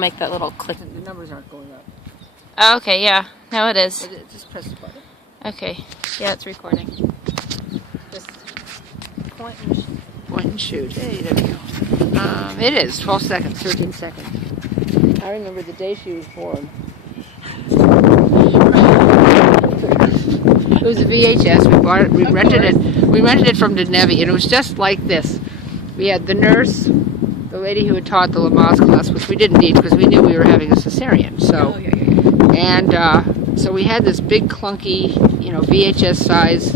Make that little click. The numbers aren't going up. Oh, okay, yeah. Now it is. Just press the button. Okay. Yeah, it's recording. Just point and shoot. Point and shoot. Hey, there we go. It is 12 seconds, 13 seconds. I remember the day she was born. It was a VHS. We bought it. We rented it. We rented it from Denevi, and it was just like this. We had the nurse, the lady who had taught the Lamaze class, which we didn't need because we knew we were having a cesarean. So, so we had this big clunky, VHS size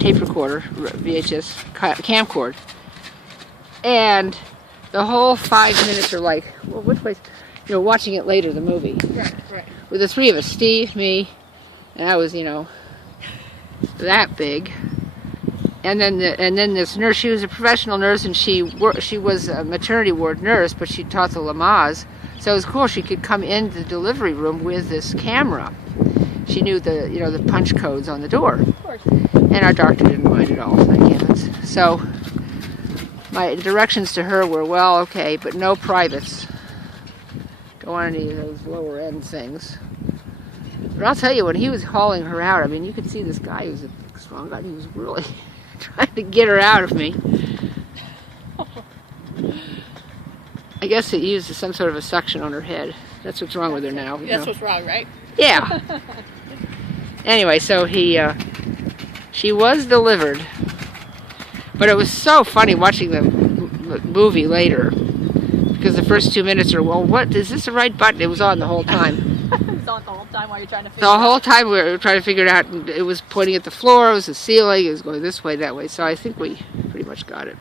tape recorder, VHS camcorder, and the whole 5 minutes are like, well, which way? Watching it later, the movie. Right. With the three of us, Steve, me, and I was, that big. And then this nurse, she was a professional nurse, and she was a maternity ward nurse, but she taught the Lamaze. So it was cool. She could come into the delivery room with this camera. She knew the punch codes on the door. Of course. And our doctor didn't mind at all, thank heavens. So my directions to her were, well, okay, but no privates. Don't want any of those lower end things. But I'll tell you, when he was hauling her out, I mean, you could see this guy who was a strong guy. He was really trying to get her out of me. I guess he used some sort of a suction on her head. That's what's wrong with her now. That's what's wrong, right? Yeah. Anyway, so she was delivered. But it was so funny watching the movie later. Because the first 2 minutes are, well, what, is this the right button? It was on the whole time. It was on the whole time while you're trying to figure it out. The whole time we were trying to figure it out. And it was pointing at the floor, it was the ceiling, it was going this way, that way. So I think we pretty much got it.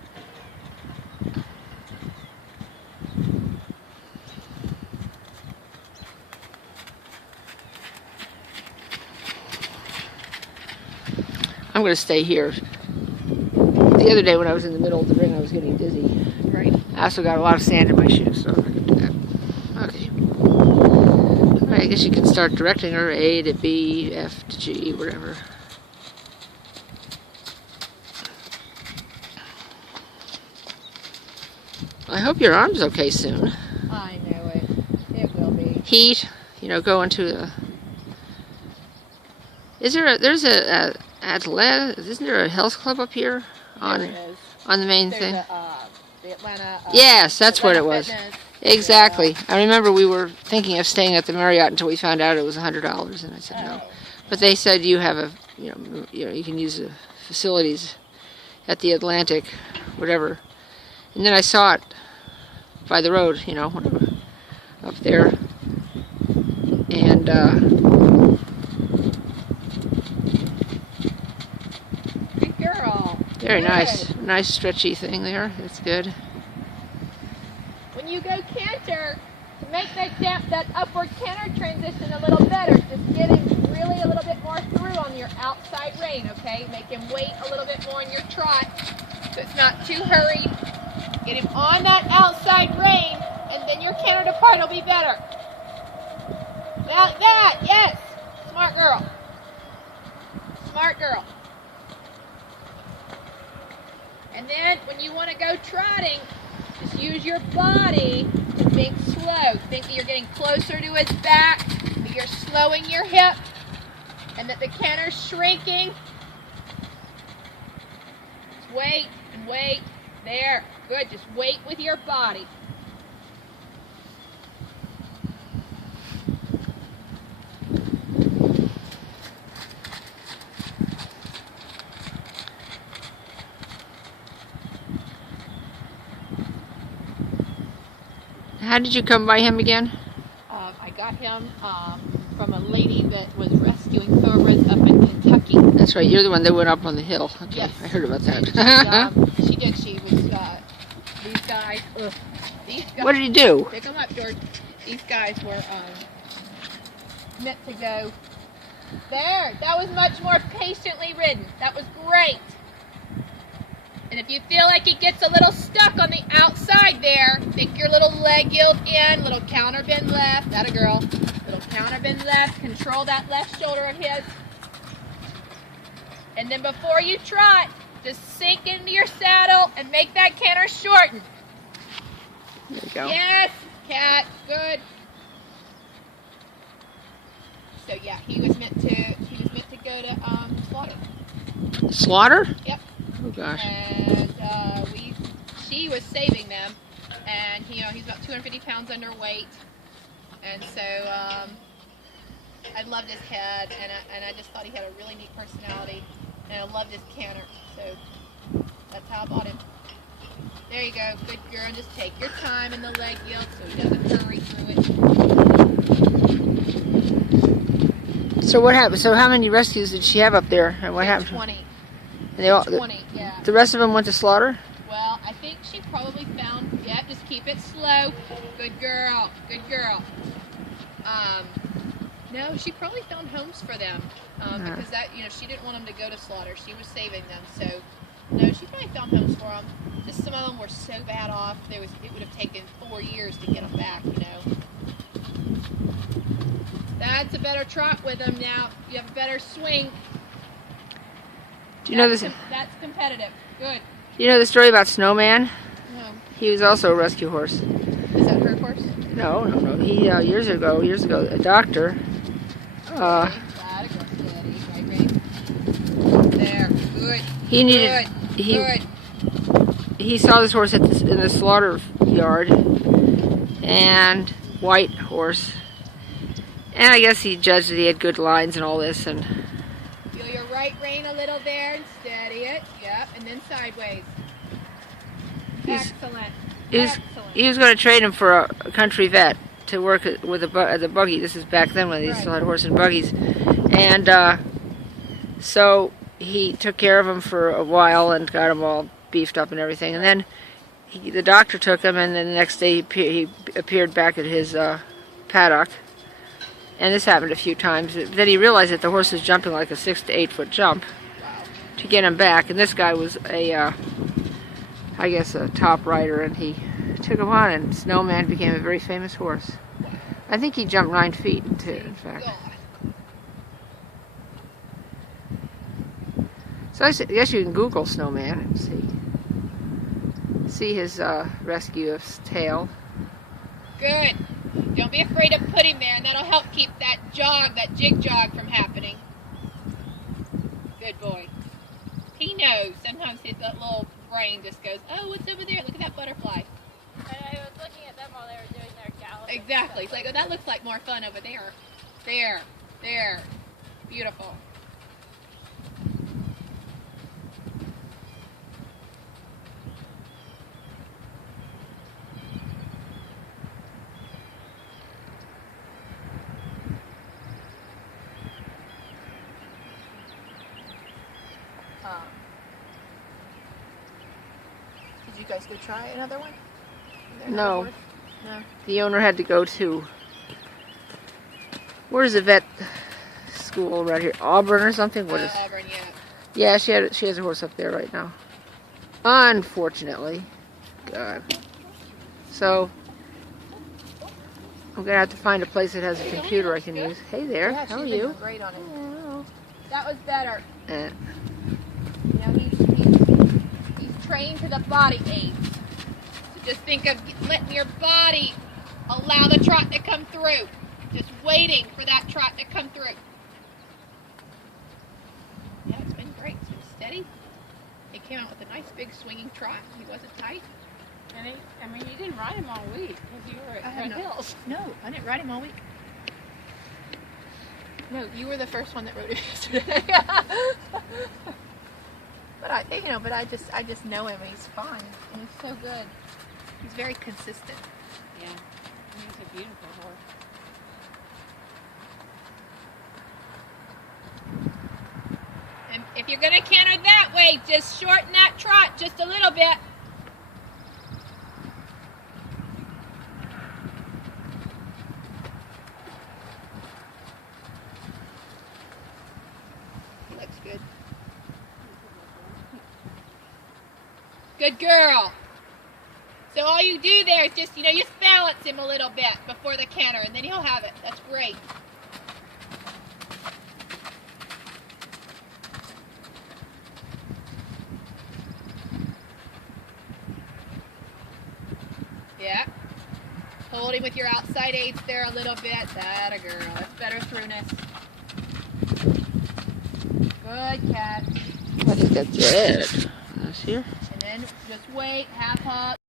I'm going to stay here. The other day when I was in the middle of the ring, I was getting dizzy. Right. I also got a lot of sand in my shoes, so I'm not going to do that. Okay. All right, I guess you can start directing her A to B, F to G, whatever. I hope your arm's okay soon. I know it. It will be. Heat, go into the... There's a Atlanta, isn't there a health club up here on the main thing? The Atlanta. Yes, that's what it was. Fitness. Exactly. I remember we were thinking of staying at the Marriott until we found out it was $100, and I said no. But they said you have you can use the facilities at the Atlantic, whatever. And then I saw it by the road, up there, and Good girl. very Good. nice stretchy thing there. That's good. When you go canter, to make that upward canter transition a little better, just get him really a little bit more through on your outside rein, okay? Make him wait a little bit more in your trot, so it's not too hurried. Get him on that outside rein, and then your canter depart will be better. Like that, yes. Smart girl. Smart girl. And then when you want to go trotting, just use your body to think slow. Think that you're getting closer to his back, that you're slowing your hip, and that the canter's shrinking. Just wait and wait. There. Good. Just wait with your body. How did you come by him again? I got him from a lady that was rescuing thoroughbreds up in Kentucky. That's right. You're the one that went up on the hill. Okay, Yes. I heard about that. She did. She was, these guys, What did he do? pick them up, George. These guys were meant to go there. That was much more patiently ridden. That was great. And if you feel like it gets a little stuck on the outside there, think your little leg yield in, little counter bend left, that a girl, little counter bend left, control that left shoulder of his. And then before you trot, just sink into your saddle and make that canter shorten. There you go. Yes, cat, good. Slaughter? Yep. Oh gosh. And she was saving them, and you know he's about 250 pounds underweight, and so I loved his head, and I just thought he had a really neat personality, and I loved his canter, so that's how I bought him. There you go, good girl. Just take your time in the leg yield so he doesn't hurry through it. So what happened? So how many rescues did she have up there, and what happened? 20. And they all, 20, yeah. the rest of them went to slaughter? Well, I think she probably found, yeah, just keep it slow. Good girl, good girl. No, she probably found homes for them because that, you know, she didn't want them to go to slaughter. She was saving them, so no, she probably found homes for them. Just some of them were so bad off, it would have taken 4 years to get them back, you know. That's a better trot with them now. You have a better swing. Do you know this? That's competitive. Good. You know the story about Snowman? No. He was also a rescue horse. Is that her horse? No. He years ago, a doctor. There. Good. He needed. Good. He saw this horse in the slaughter yard, and white horse. And I guess he judged that he had good lines and all this, and. Feel your right rein a little there and steady it. Yep, and then sideways. Excellent. He was going to trade him for a country vet to work with the buggy. This is back then when they still had horse and buggies. And so he took care of him for a while and got him all beefed up and everything. And then the doctor took him, and then the next day he appeared back at his paddock. And this happened a few times. Then he realized that the horse was jumping like a 6 to 8 foot jump to get him back. And this guy was I guess a top rider, and he took him on, and Snowman became a very famous horse. I think he jumped 9 feet too, in fact. So I guess you can Google Snowman and see his rescue of tail. Good. Don't be afraid to put him there, and that'll help keep that jig jog from happening. Good boy. He knows. Sometimes his little brain just goes, oh, what's over there? Look at that butterfly. I was looking at them while they were doing their gallop. Exactly. It's like, oh, that looks like more fun over there. There. Beautiful. Did you guys go try another one? No. No. The owner had to go to, where's the vet school right here? Auburn or something? What is? Auburn, yeah. Yeah, she has a horse up there right now. Unfortunately. God. So I'm gonna have to find a place that has a computer I can use. Hey there, Yeah, how are she's been you? great on it. That was better. Eh. You know, he's trained to the body aids. So just think of letting your body allow the trot to come through. Just waiting for that trot to come through. Yeah, it's been great. It's been steady. He came out with a nice big swinging trot. He wasn't tight. And you didn't ride him all week because you were at Red Hills. No, I didn't ride him all week. No, you were the first one that rode him yesterday. But I just know him. He's fine. And he's so good. He's very consistent. Yeah, he's a beautiful horse. And if you're going to canter that way, just shorten that trot just a little bit. He looks good. Good girl. So all you do there is just, just balance him a little bit before the canter, and then he'll have it. That's great. Yeah. Hold him with your outside aids there a little bit. That a girl. That's better throughness. Good cat. I think that's it. This here. And then just wait, half hop.